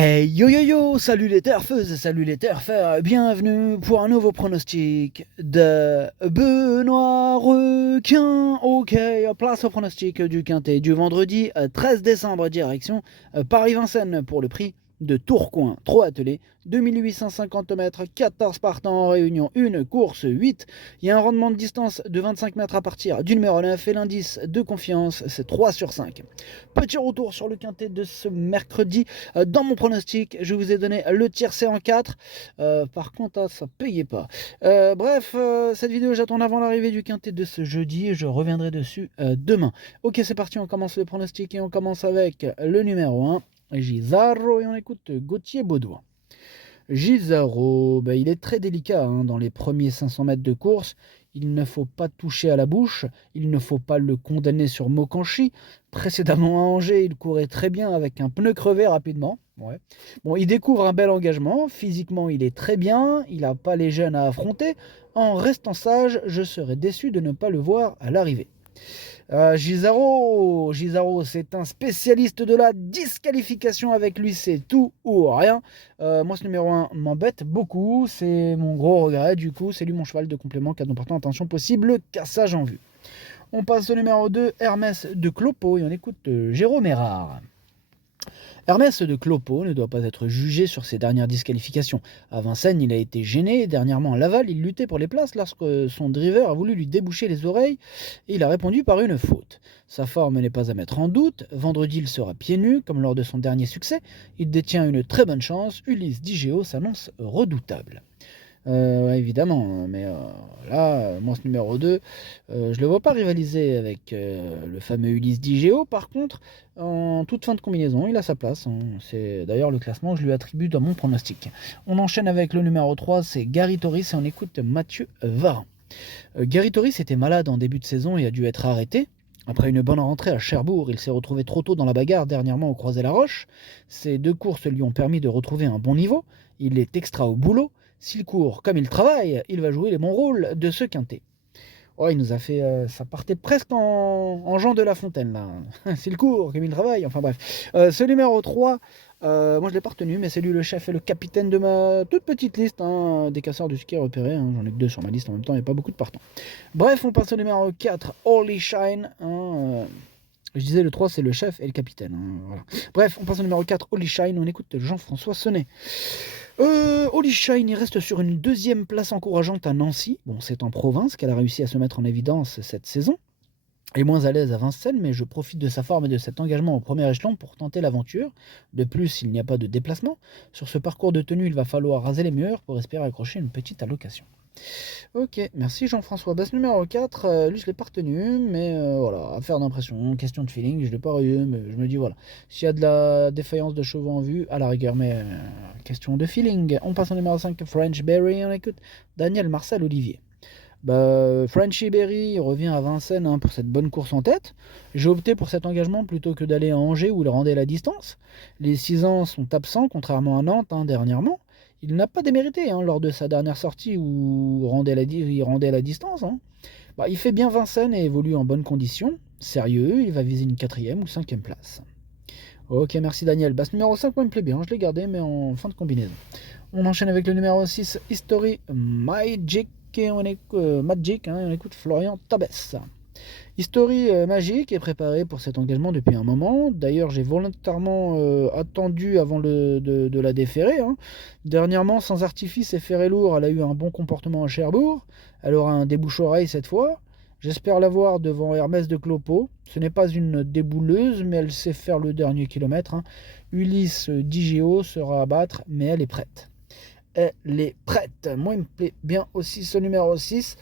Hey yo yo yo, salut les turfeuses, salut les turfeurs, bienvenue pour un nouveau pronostic de Benoît Requin. Ok, place au pronostic du Quintet du vendredi 13 décembre, direction Paris-Vincennes pour le prix de Tourcoing. 3 attelés, 2850 mètres, 14 partants en réunion, une course 8. Il y a un rendement de distance de 25 mètres à partir du numéro 9 et l'indice de confiance, c'est 3 sur 5. Petit retour sur le Quintet de ce mercredi. Dans mon pronostic, je vous ai donné le tiercé en 4. Par contre, ça ne payait pas. Bref, cette vidéo, j'attends avant l'arrivée du Quintet de ce jeudi. Je reviendrai dessus demain. Ok, c'est parti, on commence le pronostic et on commence avec le numéro 1. Gisaro, et on écoute Gauthier Baudouin. Gisaro, il est très délicat dans les premiers 500 mètres de course. Il ne faut pas toucher à la bouche, il ne faut pas le condamner sur Mokanchi. Précédemment à Angers, il courait très bien avec un pneu crevé rapidement. Ouais. Bon, il découvre un bel engagement, physiquement il est très bien, il n'a pas les jeunes à affronter. En restant sage, je serais déçu de ne pas le voir à l'arrivée. Gisaro, c'est un spécialiste de la disqualification. Avec lui, c'est tout ou rien. Moi, ce numéro 1 m'embête beaucoup. C'est mon gros regret. Du coup, c'est lui mon cheval de complément. Cas d'important, attention possible, cassage en vue. On passe au numéro 2, Hermès de Clopo. Et on écoute Jérôme Erard. Hermès de Clopo ne doit pas être jugé sur ses dernières disqualifications. À Vincennes, il a été gêné. Dernièrement, à Laval, il luttait pour les places lorsque son driver a voulu lui déboucher les oreilles et il a répondu par une faute. Sa forme n'est pas à mettre en doute. Vendredi, il sera pieds nus, comme lors de son dernier succès. Il détient une très bonne chance. Ulysse Digéo s'annonce redoutable. Évidemment, mais là, moi ce numéro 2, je le vois pas rivaliser avec le fameux Ulysse Digéo. Par contre, en toute fin de combinaison, il a sa place. C'est d'ailleurs le classement que je lui attribue dans mon pronostic. On enchaîne avec le numéro 3, c'est Gary Toris, et on écoute Mathieu Varin. Gary Toris était malade en début de saison et a dû être arrêté. Après une bonne rentrée à Cherbourg, il s'est retrouvé trop tôt dans la bagarre dernièrement au Croisé-la-Roche. Ces 2 courses lui ont permis de retrouver un bon niveau. Il est extra au boulot. S'il court comme il travaille, il va jouer les bons rôles de ce Quintet. Oh, il nous a fait... ça partait presque en Jean de La Fontaine, là. S'il court comme il travaille, enfin bref. Ce numéro 3, moi je ne l'ai pas retenu, mais c'est lui le chef et le capitaine de ma toute petite liste des casseurs du ski repérés. J'en ai que 2 sur ma liste en même temps, il n'y a pas beaucoup de partants. Bref, on passe au numéro 4, Holy Shine. Je disais le 3, c'est le chef et le capitaine. Voilà. Bref, on passe au numéro 4, Holy Shine. On écoute Jean-François Sonnet. Holy Shine, il reste sur une 2e place encourageante à Nancy. Bon, c'est en province qu'elle a réussi à se mettre en évidence cette saison. Elle est moins à l'aise à Vincennes, mais je profite de sa forme et de cet engagement au premier échelon pour tenter l'aventure. De plus, il n'y a pas de déplacement. Sur ce parcours de tenue, il va falloir raser les murs pour espérer accrocher une petite allocation. Ok, merci Jean-François. Ce numéro 4, lui je l'ai pas retenu, mais voilà, affaire d'impression, question de feeling, je l'ai pas eu, mais je me dis voilà, s'il y a de la défaillance de chevaux en vue, à la rigueur, mais question de feeling. On passe au numéro 5, French Berry, on écoute Daniel Marcel Olivier. Frenchy Berry revient à Vincennes pour cette bonne course en tête. J'ai opté pour cet engagement plutôt que d'aller à Angers où il rendait la distance. Les 6 ans sont absents, contrairement à Nantes dernièrement. Il n'a pas démérité lors de sa dernière sortie où il rendait la distance. Il fait bien Vincennes et évolue en bonnes conditions. Sérieux, il va viser une 4e ou 5e place. Ok, merci Daniel. Ce numéro 5, moi, il me plaît bien. Je l'ai gardé, mais en fin de combinaison. On enchaîne avec le numéro 6, History Magic. Et on écoute Florian Tabès. History Magique est préparé pour cet engagement depuis un moment. D'ailleurs, j'ai volontairement attendu avant de la déférer. Dernièrement, sans artifice et ferré lourd, elle a eu un bon comportement à Cherbourg. Elle aura un débouche-oreille cette fois. J'espère la voir devant Hermès de Clopo. Ce n'est pas une débouleuse, mais elle sait faire le dernier kilomètre. Ulysse Digéo sera à battre, mais elle est prête. Elle est prête. Moi, il me plaît bien aussi ce numéro 6.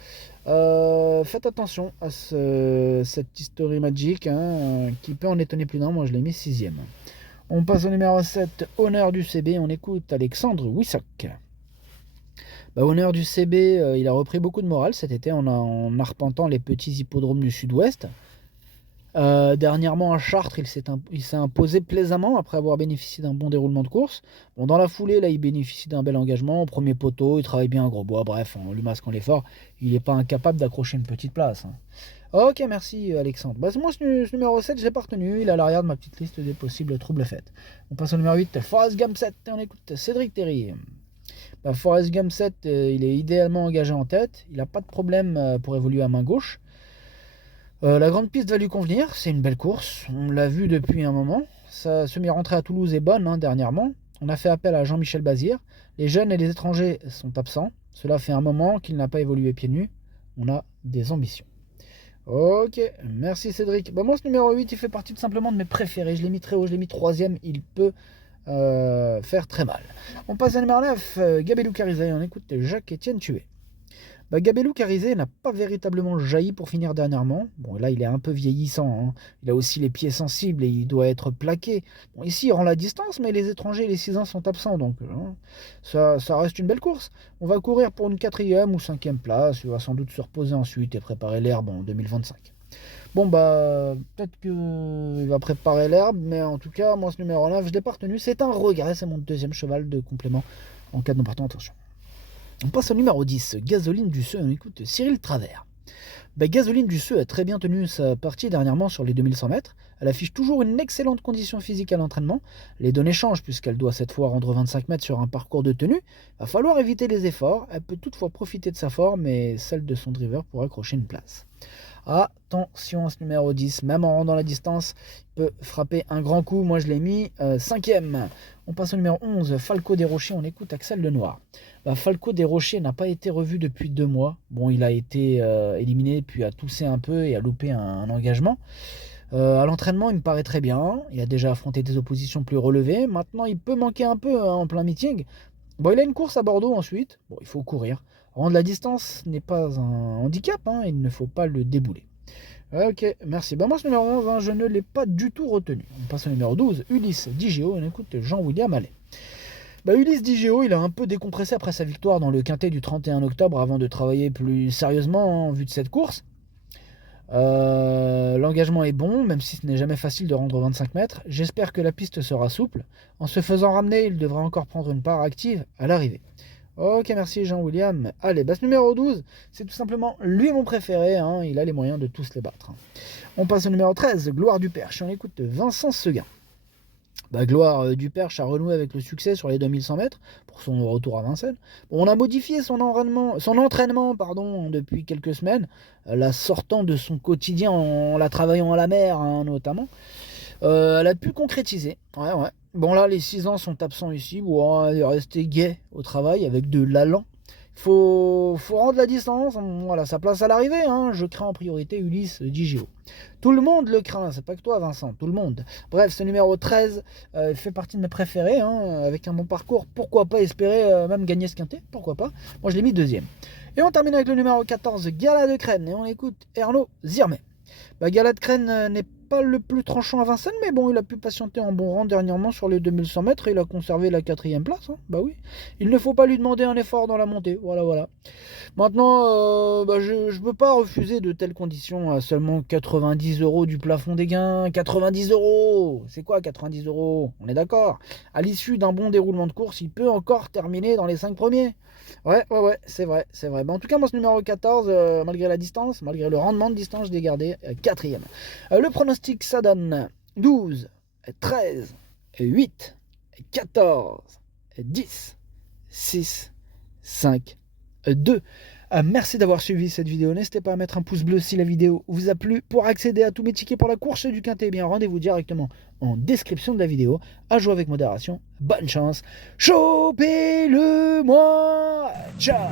Faites attention à cette History Magic qui peut en étonner plus d'un. Moi, je l'ai mis 6e. On passe au numéro 7, Honneur du CB. On écoute Alexandre Wissock. Honneur du CB, il a repris beaucoup de morale cet été en arpentant les petits hippodromes du sud-ouest. Dernièrement à Chartres, il s'est imposé plaisamment après avoir bénéficié d'un bon déroulement de course. Dans la foulée, là, il bénéficie d'un bel engagement. Au premier poteau, il travaille bien à gros bois. Bref, en lui masquant l'effort, il n'est pas incapable d'accrocher une petite place. Ok, merci Alexandre. Bah, moi, ce numéro 7, je l'ai pas retenu. Il est à l'arrière de ma petite liste des possibles troubles faits. On passe au numéro 8, Forrest Gump 7. Et on écoute Cédric Terry. Bah, Forrest Gump 7, il est idéalement engagé en tête. Il n'a pas de problème pour évoluer à main gauche. La grande piste va lui convenir. C'est une belle course. On l'a vu depuis un moment. Sa semi-rentrée à Toulouse est bonne dernièrement. On a fait appel à Jean-Michel Bazir. Les jeunes et les étrangers sont absents. Cela fait un moment qu'il n'a pas évolué pieds nus. On a des ambitions. Ok, merci Cédric. Bah moi ce numéro 8 il fait partie tout simplement de mes préférés. Je l'ai mis très haut, je l'ai mis troisième. Il peut faire très mal. On passe à numéro 9, Gabelou Carizé. On écoute Jacques-Étienne Tué. Bah, Gabelou Carizé n'a pas véritablement jailli pour finir dernièrement. Bon, là, il est un peu vieillissant, hein. Il a aussi les pieds sensibles et il doit être plaqué. Bon, ici, il rend la distance, mais les étrangers et les 6 ans sont absents, donc ça reste une belle course. On va courir pour une 4e ou 5e place. Il va sans doute se reposer ensuite et préparer l'herbe en 2025. Bon, bah, peut-être qu'il va préparer l'herbe, mais en tout cas, moi, ce numéro 9, je ne l'ai pas retenu. C'est un regret, c'est mon deuxième cheval de complément en cas de non partant. Attention. On passe au numéro 10, Gasoline du Seu, on écoute Cyril Travers. Gasoline du Seu a très bien tenu sa partie dernièrement sur les 2100 mètres. Elle affiche toujours une excellente condition physique à l'entraînement. Les données changent puisqu'elle doit cette fois rendre 25 mètres sur un parcours de tenue. Il va falloir éviter les efforts. Elle peut toutefois profiter de sa forme et celle de son driver pour accrocher une place. Attention à ce numéro 10, même en rendant la distance, il peut frapper un grand coup. Moi je l'ai mis 5e. On passe au numéro 11, Falco des Rochers, on écoute Axel Lenoir. Falco des Rochers n'a pas été revu depuis 2 mois. Bon, il a été éliminé, puis a toussé un peu et a loupé un engagement. À l'entraînement, il me paraît très bien. Il a déjà affronté des oppositions plus relevées. Maintenant, il peut manquer un peu en plein meeting. Bon, il a une course à Bordeaux ensuite. Bon, il faut courir. Rendre la distance n'est pas un handicap, hein. Il ne faut pas le débouler. Ok, merci. Moi, ce numéro 11, je ne l'ai pas du tout retenu. On passe au numéro 12, Ulysse Digéo. On écoute Jean-William Allais. Ulysse Digéo, il a un peu décompressé après sa victoire dans le quintet du 31 octobre avant de travailler plus sérieusement en vue de cette course. L'engagement est bon, même si ce n'est jamais facile de rendre 25 mètres. J'espère que la piste sera souple. En se faisant ramener, il devra encore prendre une part active à l'arrivée. Ok, merci Jean-William. Allez, ce numéro 12, c'est tout simplement lui mon préféré. Hein. Il a les moyens de tous les battre. On passe au numéro 13, Gloire du Perche. On écoute Vincent Seguin. Gloire du Perche a renoué avec le succès sur les 2100 mètres pour son retour à Vincennes. On a modifié son entraînement depuis quelques semaines, la sortant de son quotidien en la travaillant à la mer notamment. Elle a pu concrétiser. Ouais. Bon là, les 6 ans sont absents ici. Bon, elle est restée gai au travail avec de l'allant. Faut rendre la distance. Voilà, sa place à l'arrivée. Hein. Je crains en priorité Ulysse Digéo. Tout le monde le craint, c'est pas que toi Vincent, tout le monde. Bref, ce numéro 13 fait partie de mes préférés, avec un bon parcours. Pourquoi pas espérer même gagner ce quintet? Pourquoi pas? Moi je l'ai mis 2e. Et on termine avec le numéro 14, Gala de Crène. Et on écoute Ernaud Zirmet. Gala de Crène n'est pas le plus tranchant à Vincennes, mais bon, il a pu patienter en bon rang dernièrement sur les 2100 mètres et il a conservé la 4e place. Oui, il ne faut pas lui demander un effort dans la montée. Voilà. Maintenant, je ne peux pas refuser de telles conditions à seulement 90 € du plafond des gains. 90 €, c'est quoi 90 €? On est d'accord. À l'issue d'un bon déroulement de course, il peut encore terminer dans les 5 premiers. Ouais, c'est vrai. En tout cas, moi, ce numéro 14, malgré la distance, malgré le rendement de distance, je l'ai gardé 4e. Le pronostic, ça donne 12, 13, 8, 14, 10, 6, 5, 2. Merci d'avoir suivi cette vidéo. N'hésitez pas à mettre un pouce bleu si la vidéo vous a plu. Pour accéder à tous mes tickets pour la course du quintet, rendez-vous directement en description de la vidéo. À jouer avec modération. Bonne chance. Chopez-le moi. Ciao.